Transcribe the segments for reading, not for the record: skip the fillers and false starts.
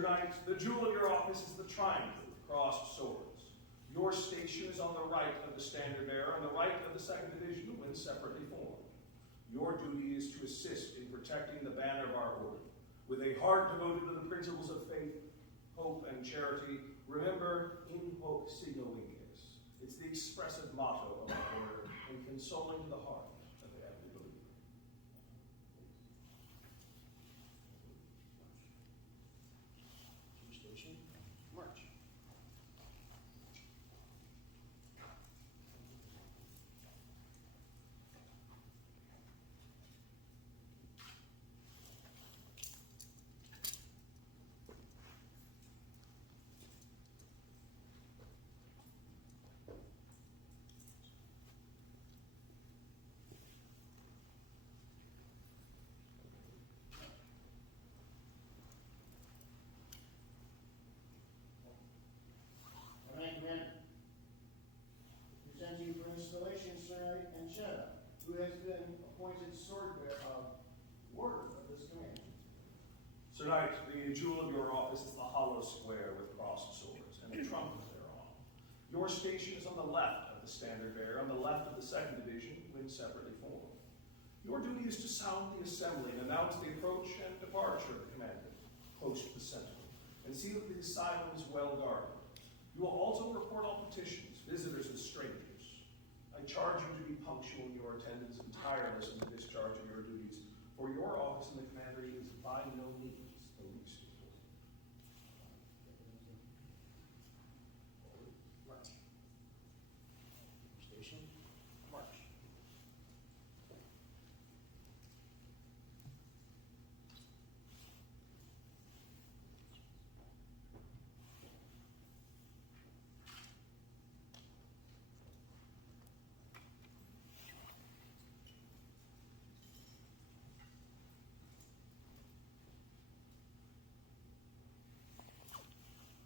Sir Knight, the jewel of your office is the triumph of crossed swords. Your station is on the right of the standard bearer, on the right of the 2nd Division when separately formed. Your duty is to assist in protecting the banner of our order. With a heart devoted to the principles of faith, hope, and charity, remember in hoc signo vinces. It's the expressive motto of our order and consoling to the heart of every believer. Station, march. Presenting for installation, Sir Knight Anchetta, who has been appointed sword warder of this command. Sir Knight, the jewel of your office is the hollow square with crossed swords and a trumpet thereon. Your station is on the left of the standard bearer, on the left of the 2nd Division when separately formed. Your duty is to sound the assembly and announce the approach and departure of the commander, close to the sentinel, and see that the asylum is well guarded. You will also report all petitions, visitors, and strangers. I charge you to be punctual in your attendance and tireless in the discharge of your duties, for your office in the commandery is by no means the least important. Right. Station, march.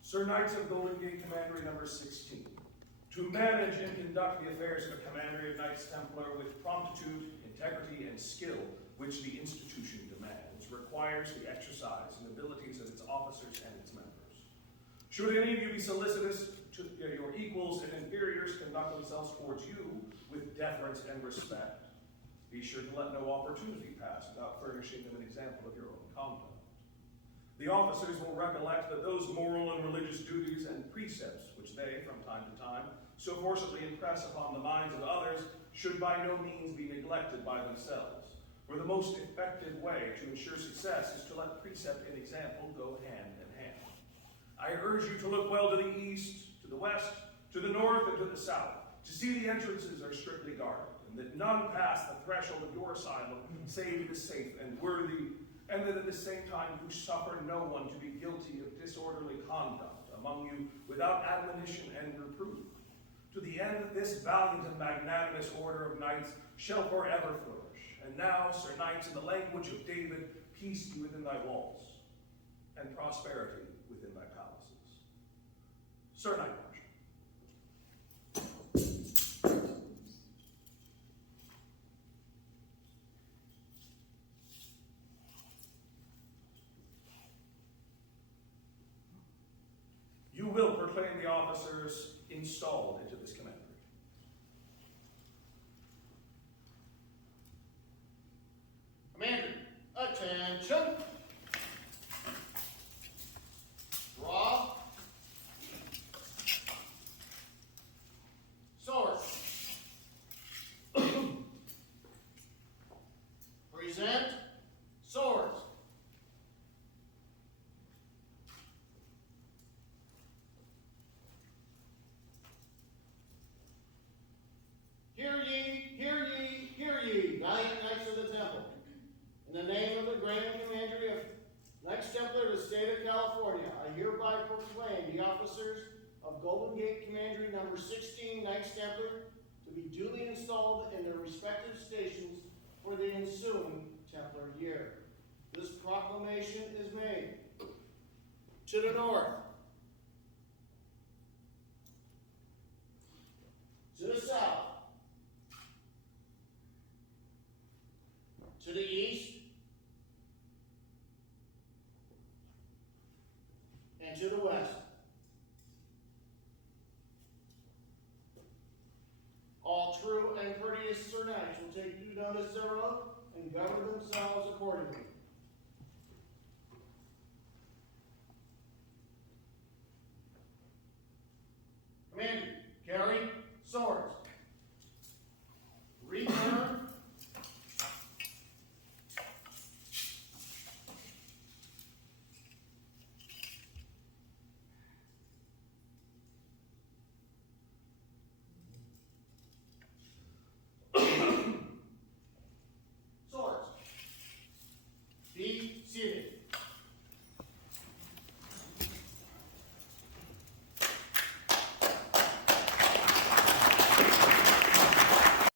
Sir Knights of Golden Gate Commandery number 16, to manage and conduct the affairs of a commandery of Knights Templar with promptitude, integrity, and skill which the institution demands, requires the exercise and abilities of its officers and its members. Should any of you be solicitous to your equals and inferiors conduct themselves towards you with deference and respect, be sure to let no opportunity pass without furnishing them an example of your own conduct. The officers will recollect that those moral and religious duties and precepts which they, from time to time, so forcibly impress upon the minds of others should by no means be neglected by themselves. For the most effective way to ensure success is to let precept and example go hand in hand. I urge you to look well to the east, to the west, to the north, and to the south, to see the entrances are strictly guarded, and that none pass the threshold of your asylum save the safe and worthy, and that at the same time you suffer no one to be guilty of disorderly conduct among you without admonition and reproof, to the end that this valiant and magnanimous order of knights shall forever flourish. And now, Sir Knights, in the language of David, peace be within thy walls, and prosperity within thy palaces. Sir Knight Marshal. You will proclaim the officers installed into this commandery. Commander, attention! Draw. Sword. Present. Swords. Hear ye, hear ye, hear ye, valiant knights of the temple. In the name of the Grand Commandery of Knights Templar of the state of California, I hereby proclaim the officers of Golden Gate Commandery number 16 Knights Templar to be duly installed in their respective stations for the ensuing Templar year. This proclamation is made to the north, to the south, to the east, priests or knights will take due notice thereof, and govern themselves accordingly.